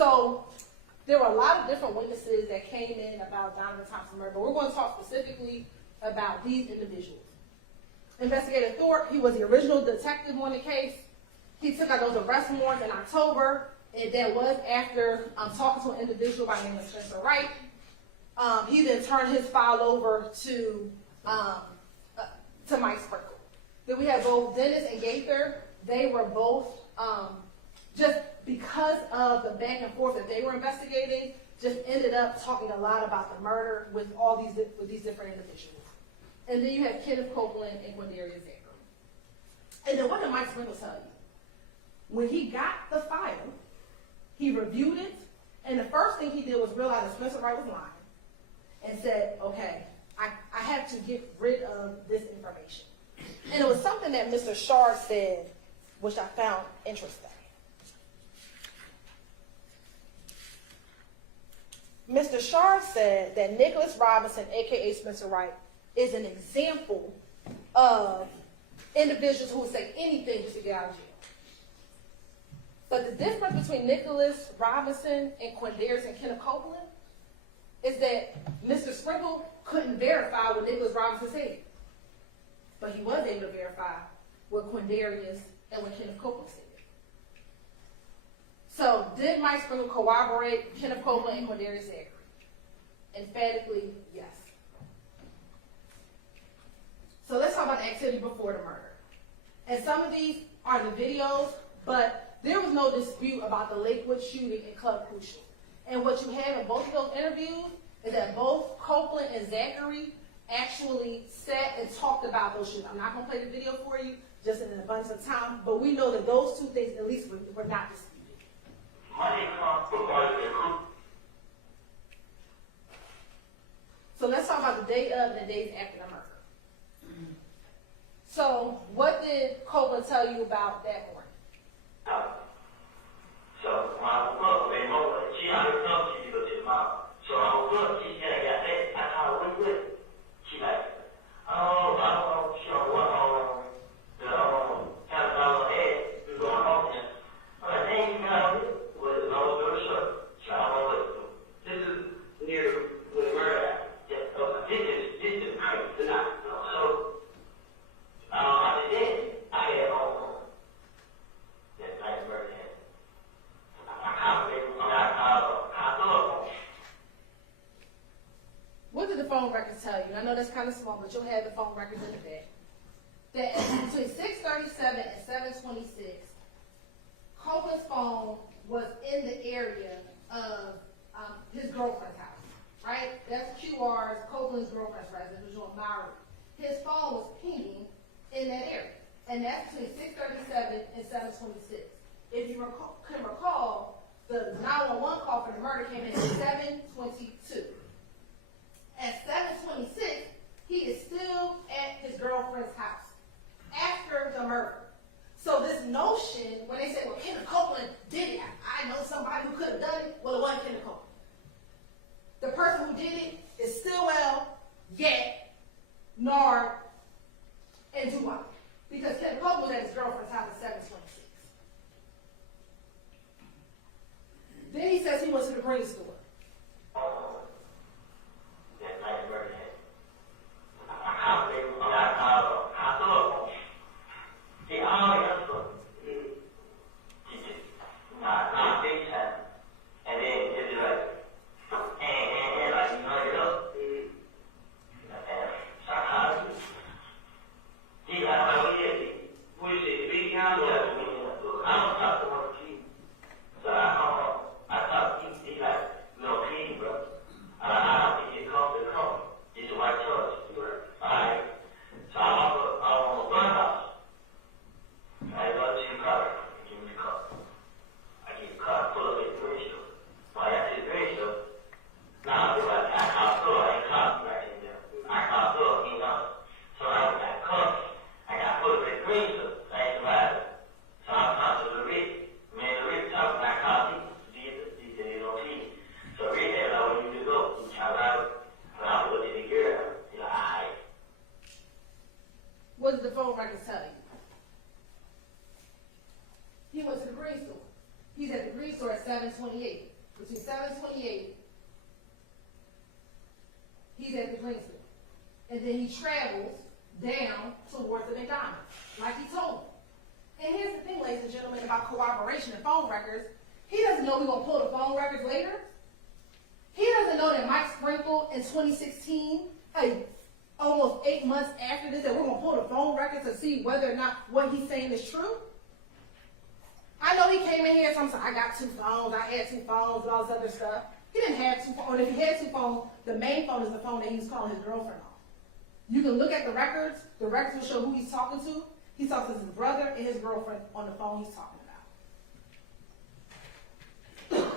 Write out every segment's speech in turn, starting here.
So there were a lot of different witnesses that came in about Donovan Thomas' murder, but we're going to talk specifically about these individuals. Investigator Thorpe, he was the original detective on the case. He took out those arrest warrants in October, and that was after talking to an individual by the name of Spencer Wright. He then turned his file over to Mike Sprinkel. Then we have both Dennis and Gaither. They were both, just because of the back and forth that they were investigating, just ended up talking a lot about the murder with these different individuals. And then you have Kenneth Copeland and Quindarius Zachary. And then what did Mike Sprinkel tell you? When he got the file, he reviewed it, and the first thing he did was realize that Spencer Wright was lying, and said, okay, I have to get rid of this information. And it was something that Mr. Shard said, which I found interesting. Mr. Shard said that Nicholas Robinson, aka Spencer Wright, is an example of individuals who would say anything just to get out of jail. But the difference between Nicholas Robinson and Quindarius and Kenneth Copeland is that Mr. Sprinkel couldn't verify what Nicholas Robinson said. But he was able to verify what Quindarius and what Kenneth Copeland said. So did Mike Sprinkel corroborate Kenneth Copeland and Quindarius Zachary? Emphatically, yes. So let's talk about the activity before the murder. And some of these are the videos, but there was no dispute about the Lakewood shooting in Club Crucial. And what you have in both of those interviews is that both Copeland and Zachary actually sat and talked about those shootings. I'm not going to play the video for you, just in an abundance of time, but we know that those two things at least were not disputed. So let's talk about the day of and the days after the murder. So what did Copeland tell you about that morning? Phone records tell you. I know that's kind of small, but you'll have the phone records in the back. That between 6:37 and 7:26, Copeland's phone was in the area of his girlfriend's house, right? That's QR's, Copeland's girlfriend's residence, which was on Maury. His phone was pinging in that area, and that's between 6:37 and 7:26. If you can recall, the 911 call for the murder came in at 7:22. At 7:26, he is still at his girlfriend's house after the murder. So this notion, when they say, well, Kenneth Copeland did it, I know somebody who could have done it, well, it wasn't Kenneth Copeland. The person who did it is Stillwell, Yet, Nard, and Dumas. Because Kenneth Copeland was at his girlfriend's house at 7:26. Then he says he went to the green store. 7:28. Between 7:28, he's at the Green store. And then he travels down towards the McDonald's, like he told me. And here's the thing, ladies and gentlemen, about corroboration and phone records. He doesn't know we're going to pull the phone records later. He doesn't know that Mike Sprinkel in 2016, almost 8 months after this, that we're going to pull the phone records to see whether or not what he's saying is true. I know he came in here and said, I got 2 phones, I had 2 phones, and all this other stuff. He didn't have 2 phones. Or if he had 2 phones, the main phone is the phone that he was calling his girlfriend on. You can look at the records. The records will show who he's talking to. He's talking to his brother and his girlfriend on the phone he's talking about.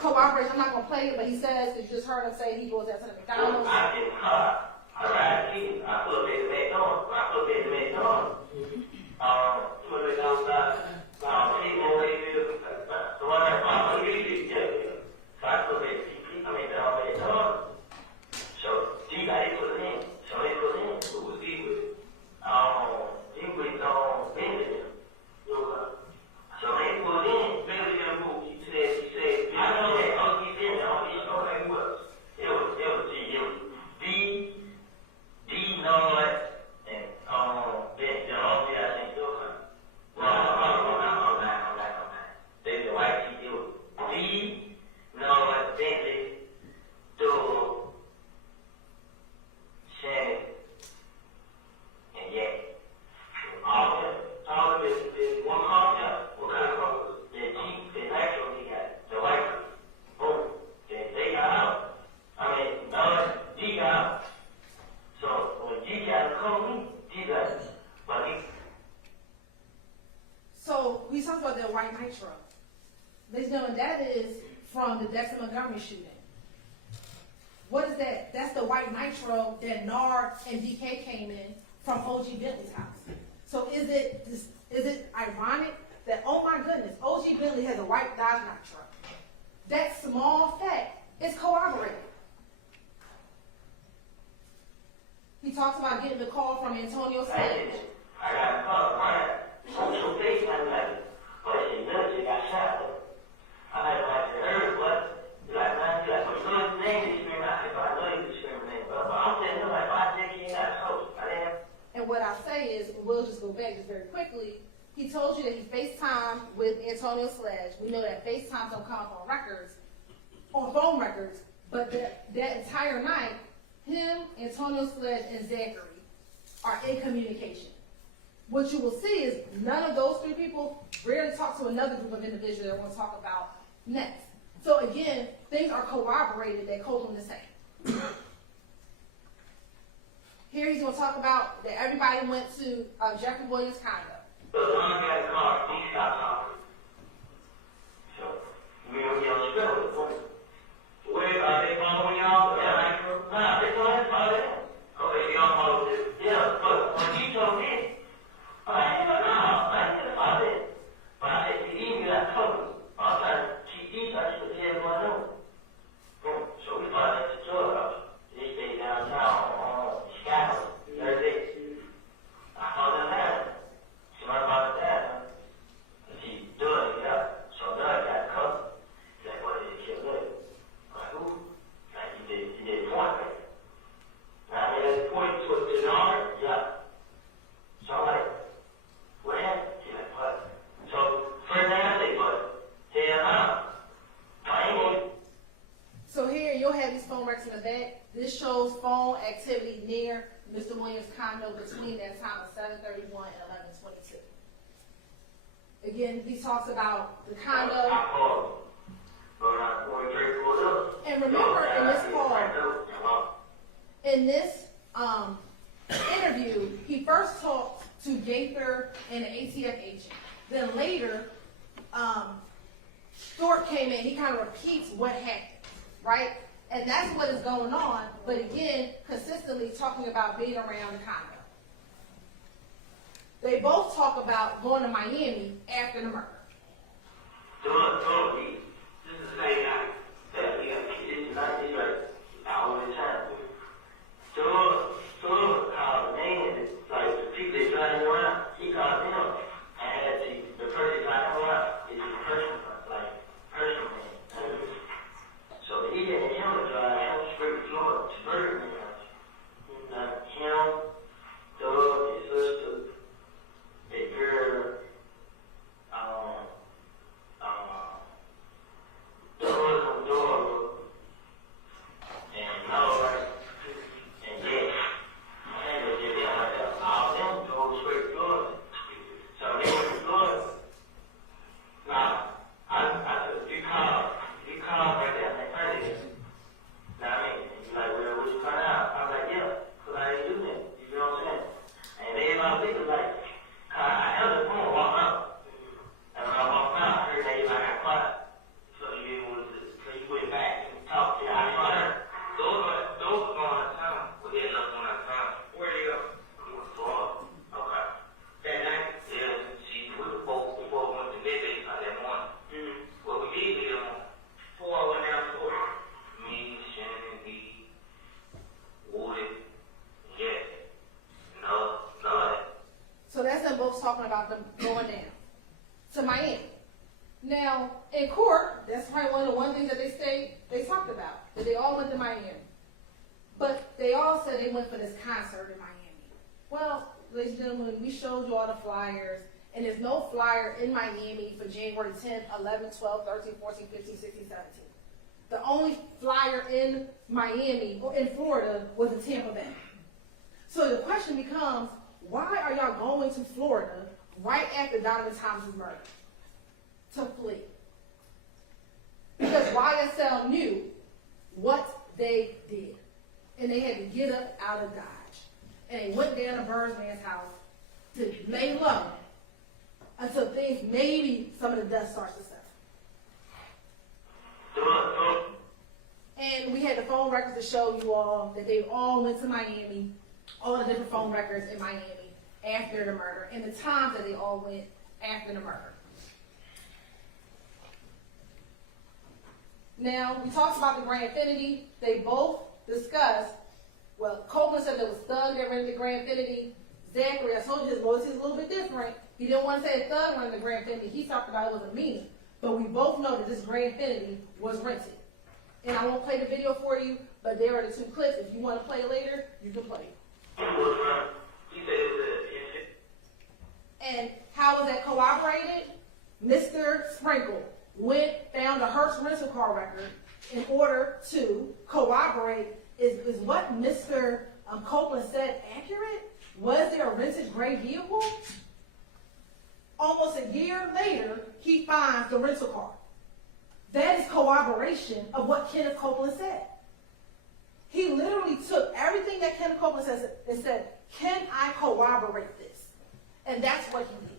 Corroboration, I'm not going to play it, but he says, if you just heard him say he goes out to the McDonald's. I get in the car. I ride cheap. I put it in the McDonald's. When I put it in the McDonald's, put it outside. The one that I'm usually yeah. So I put it in McDonald's. So he got it put in. So they put in. Who was he with? He was Benjamin. So they put in. Benjamin moved. He said, I know that. Oh, he's in there. Oh, he know that he was. It was D, Noah, and Ben. I think still coming. I'm not. They the white people. It was D, Noah, Bentley, Doug, Shannon, and Yak. All of this one concept. What kind of colors? The Jeep, the actual he got. The white boom. They got out. D got out. So when D got to come in, D got it. But he. So we talked about the white nitro. Ladies and gentlemen, that is from the Dexter Montgomery shooting. What is that? That's the white nitro that Nard and DK came in from OG Bentley's house. So is it ironic that, oh my goodness, OG Bentley has a white Dodge nitro? That small fact is corroborated. He talks about getting the call from Antonio Sledge. I got a call, right? Social face, I'm like, but she military got shot. I heard what? You're like, man, you know his name, you scream out. If I know you scream name, but I'm saying, like, I think he ain't got close. And what I say is, we'll just go back just very quickly. He told you that he FaceTimed with Antonio Sledge. We know that FaceTimes don't come up on phone records, but that entire night, him, Antonio Sledge, and Zachary are in communication. What you will see is none of those 3 people rarely talk to another group of individuals that we'll talk about next. So again, things are corroborated that Copeland is saying. Here he's going to talk about that everybody went to Jeffrey Williams' condo. So Don got a car, he stopped talking. So we don't get on the spell. Where are they following y'all? Nah, they don't follow them. Okay, they don't follow this. Yeah, but when he told me, I didn't follow it. But I said, you got covered. I'm trying to keep these, I should tell you what I know. So we followed at the store house. They stayed downtown on Scotland. That's it. I followed them down. So I followed them down. See, Doug got up. So Doug got covered. He's like, what did he kill Doug? I'm like, who? Like, he did point me. Now, he had point to an arm. Yeah. So I'm like, what happened? He's like, what? So, first thing I say, what? Hell no. I ain't going. So here you'll have these phone records in the back. This shows phone activity near Mr. Williams' condo between that time of 7:31 and 11:22. Again, he talks about the condo. And remember, in this call, in this interview, he first talked to Gaither and an ATF agent. Then later, Thorpe came in. He kind of repeats what happened, right? And that's what is going on. But again, consistently talking about being around the condo. They both talk about going to Miami after the murder. This is the same guy that you got to keep this not this right all the time. So called the name, like the people that driving around, he called them. And the person driving around is a person, like person man. talking about them going down to Miami. Now, in court, that's probably one of the one things that they talked about, that they all went to Miami. But they all said they went for this concert in Miami. Well, ladies and gentlemen, we showed you all the flyers, and there's no flyer in Miami for January 10th, 11th, 12th, 13th, 14th, 15th, 16th, 17th. The only flyer in Miami, or in Florida, was in Tampa Bay. So the question becomes, why are y'all going to Florida right after Donovan Thomas was murdered? To flee. Because YSL knew what they did. And they had to get up out of Dodge. And they went down to Birdman's house to lay low until things, maybe some of the dust starts to settle. And we had the phone records to show you all that they all went to Miami, all the different phone records in Miami after the murder, and the times that they all went after the murder. Now, we talked about the Grand Infinity. They both discussed, well, Copeland said there was Thug that rented the Grand Infinity. Zachary, I told you his voice is a little bit different. He didn't want to say Thug rented the Grand Infinity. He talked about it was a meaning. But we both know that this Grand Infinity was rented. And I won't play the video for you, but there are the two clips. If you want to play it later, you can play it. And how was that corroborated? Mr. Sprinkel found a Hertz rental car record in order to corroborate, is what Mr. Copeland said accurate? Was there a rented gray vehicle? Almost a year later, he finds the rental car. That is corroboration of what Kenneth Copeland said. He literally took everything that Kenneth Copeland says and said, can I corroborate this? And that's what he did.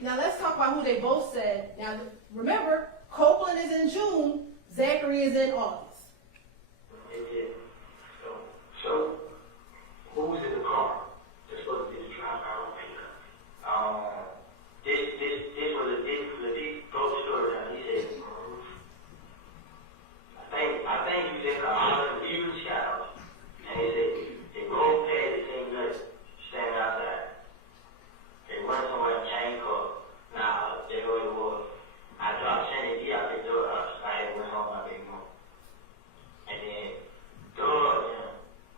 Now let's talk about who they both said. Now remember, Copeland is in June, Zachary is in August. So who was in the car that's supposed to be the driver? This was a deep story. He said, I think you said all the huge shadows. And he said, they rolled past the same place, standing outside. They went somewhere and changed cars. Now, they go to war. I dropped Shannon D out the door. I had went home my baby mom. And then, door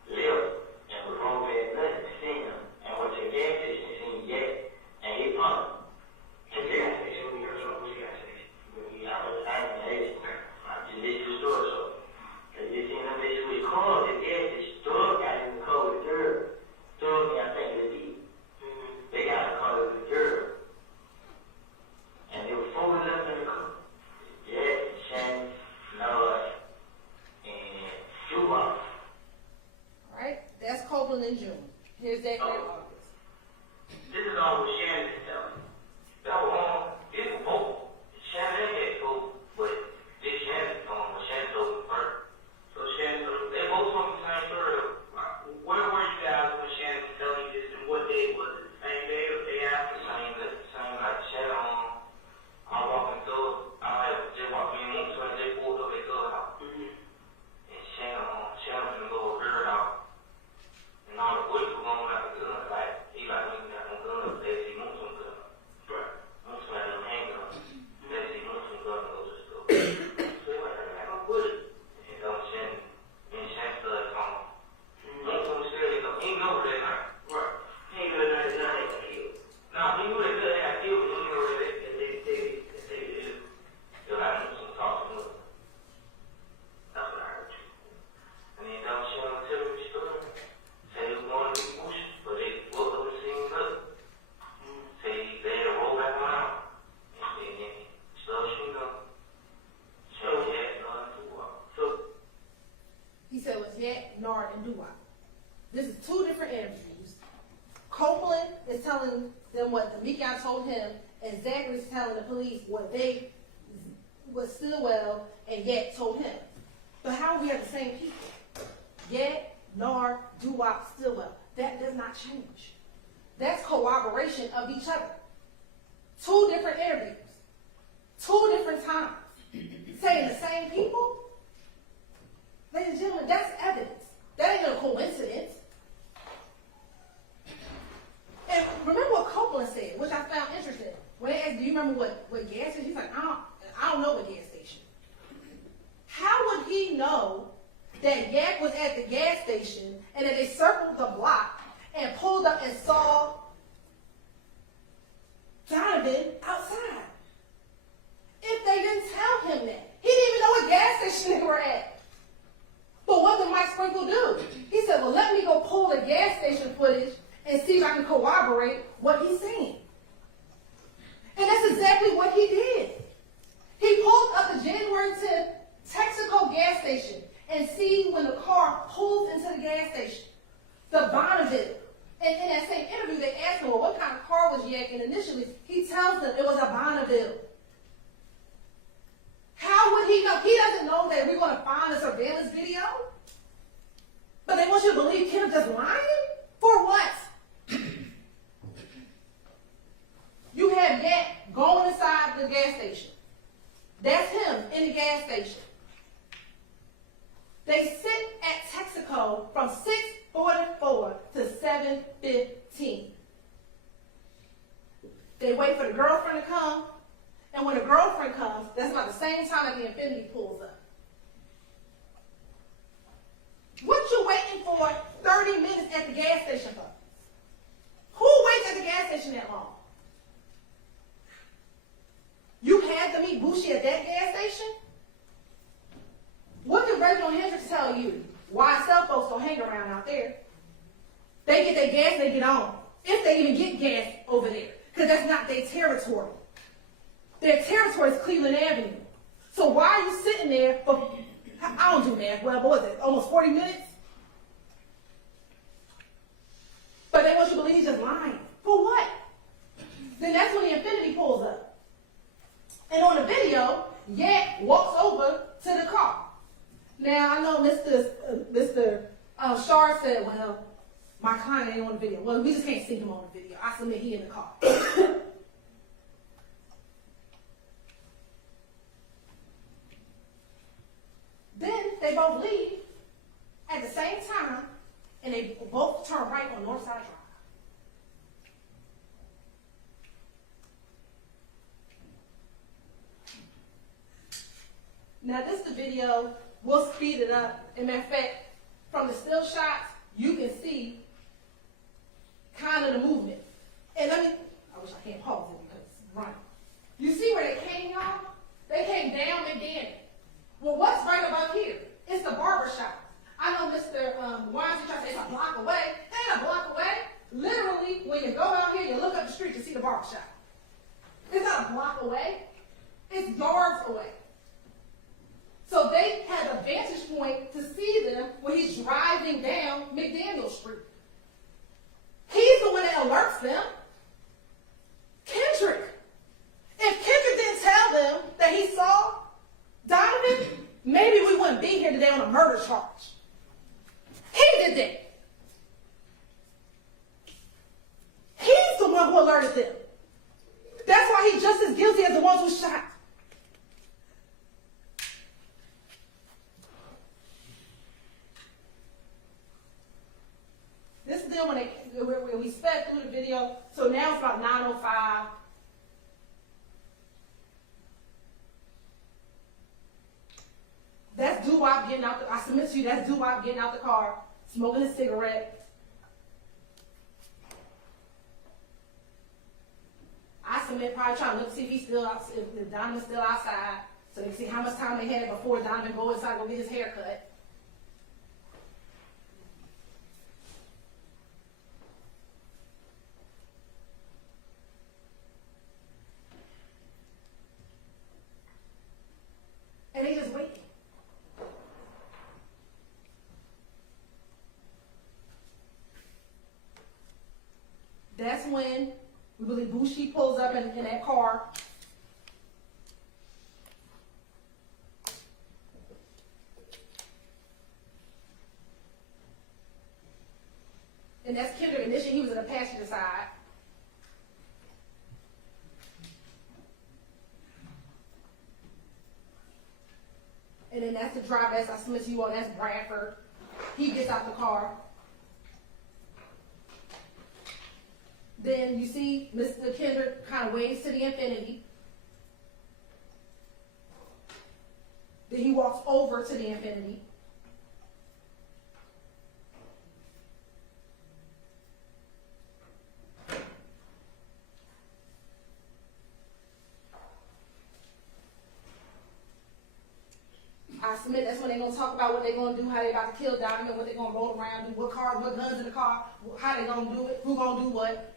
left and was rolled past nothing, seen him. And went to the gas station, seen Yak, and he pumped. And the gas station, we heard something, the gas station. I just did the story, so. They just seen him, they switched cars, the gas station, store got in the car with the girl. Store, I think it was they got in the car with the girl. And there were four left in the car. Jack, Shannon, Noah, and Juma. All right, that's Copeland in June. Here's Zachary in August. This is all what Shannon is telling me. That was this was both. Shannon had both, but this Shannon was Shannon told me first. So Shannon, they both told me the same story. Where were you guys when Shannon was telling you this, and what day was it? The same day or the day after? Same night. Shannon, I walked into, just walked me in the room, and they pulled up at the house. And Shannon was go her out. And all the boys were going out the gun, like, he like, we got no gun up there, he moved some gun. Right. Moved some gun, handgun. Then he moved some gun and goes to the store. So he like, I don't put it. And Shannon started calling. Moved some serious, he knew that night. Right. He ain't good at that, he killed. Now, he knew that they had killed, but he knew that they'll have some talk to him. That's what I heard you. And then Shannon tell me the story. Say it was going to be emotion, but they woke up and seen nothing. Say they had to roll back around. And then started shooting up. So yeah, started to walk. So He said it was Yak, Nard, and Doo-Wop. This is two different interviews. Copeland is telling them what Meghann told him, and Zachary is telling the police what they was Stillwell and Yak told him. But how are we have the same people? Yak, Nard, Doo-Wop, Stillwell. That does not change. That's corroboration of each other. Two different interviews. Two different times. Saying the same people? Ladies and gentlemen, that's evidence. That ain't no coincidence. found interesting. When they asked, do you remember what gas station? He's like, I don't know what gas station. How would he know that Yak was at the gas station and that they circled the block and pulled up and saw Donovan outside? If they didn't tell him that. He didn't even know what gas station they were at. But what did Mike Sprinkel do? He said, well, let me go pull the gas station footage and see if I can corroborate what he's saying. And that's exactly what he did. He pulled up the January 10th Texaco gas station and see when the car pulls into the gas station, the Bonneville. And in that same interview, they asked him, well, what kind of car was Yak in initially? He tells them it was a Bonneville. How would he know? He doesn't know that we're going to find a surveillance video. But they want you to believe Kenneth just lying? For what? You have Yak going inside the gas station. That's him in the gas station. They sit at Texaco from 6:44 to 7:15. They wait for the girlfriend to come, and when the girlfriend comes, that's about the same time that the Infinity pulls up. What you waiting for 30 minutes at the gas station for? Who waits at the gas station that long? You had to meet Bushi at that gas station? What did Reginald Hendricks tell you? Why cell folks don't hang around out there? They get their gas, they get on. If they even get gas over there. Because that's not their territory. Their territory is Cleveland Avenue. So why are you sitting there for, I don't do math well, but what was it, almost 40 minutes? But they want you to believe he's just lying. For what? Then that's when the Infinity pulls up. And on the video, Yak walks over to the car. Now, I know Mr. Shar said, well, my client ain't on the video. Well, we just can't see him on the video. I submit he in the car. Then they both leave at the same time, and they both turn right on Northside Drive. Now, this is the video. We'll speed it up. And matter of fact, from the still shots, you can see kind of the movement. And I wish I can't pause it because it's running. You see where they came, y'all? They came down McDaniel. Well, what's right about here? It's the barber shop. I know Mr. Wines, you try to say it's a block away. It ain't a block away. Literally, when you go out here, you look up the street to see the barber shop. It's not a block away. It's yards away. So they had a vantage point to see them when he's driving down McDaniel Street. He's the one that alerts them. Kendrick. If Kendrick didn't tell them that he saw Donovan, maybe we wouldn't be here today on a murder charge. He did that. He's the one who alerted them. That's why he's just as guilty as the ones who shot. This is then when we sped through the video. So now it's about 9:05. That's Doo-Wop getting out I submit to you, that's Doo-Wop getting out the car, smoking a cigarette. I submit probably trying to look to see if he's still out, if Donovan's still outside, so they can see how much time they had before Donovan go inside and go get his hair cut. And they just waiting. That's when we believe Bushi pulls up in that car. And that's Kendrick. Initially, he was in the passenger side. And then that's the driver, as I submit to you all, that's Bradford. He gets out the car. Then you see Mr. Kendrick kind of waves to the infinity. Then he walks over to the infinity. I submit that's when they're going to talk about what they're going to do, how they're about to kill Donovan, what they're going to roll around, do what cars, what guns in the car, how they're going to do it, who's going to do what.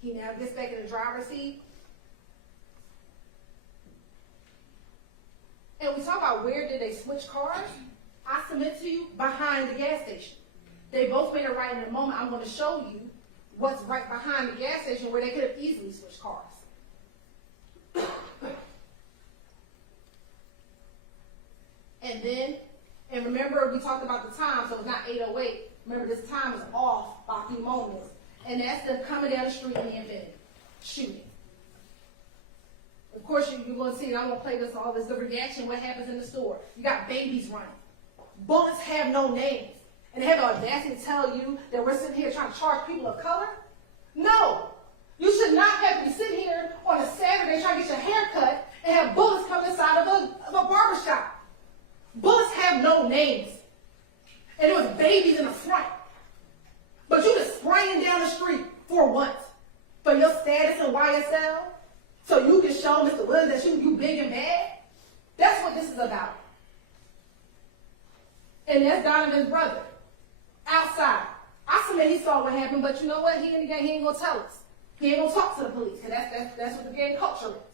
He now gets back in the driver's seat. And we talk about where did they switch cars. I submit to you, behind the gas station. They both made a right in a moment. I'm going to show you what's right behind the gas station where they could have easily switched cars. And remember we talked about the time, so it's not 8:08. Remember this time is off by a few moments. And that's them coming down the street in the infinity, shooting. Of course, you're going to see, and I'm going to play this all this, the reaction, what happens in the store. You got babies running. Bullets have no names. And they have the audacity to tell you that we're sitting here trying to charge people of color? No. You should not have to be sitting here on a Saturday trying to get your hair cut and have bullets coming inside of a barbershop. Bullets have no names. And there was babies in the front. But you just spraying down the street for what? For your status in YSL? So you can show Mr. Williams that you big and bad? That's what this is about. And that's Donovan's brother. Outside. I submit he saw what happened, but you know what? He ain't going to tell us. He ain't going to talk to the police, because that's what the gang culture is.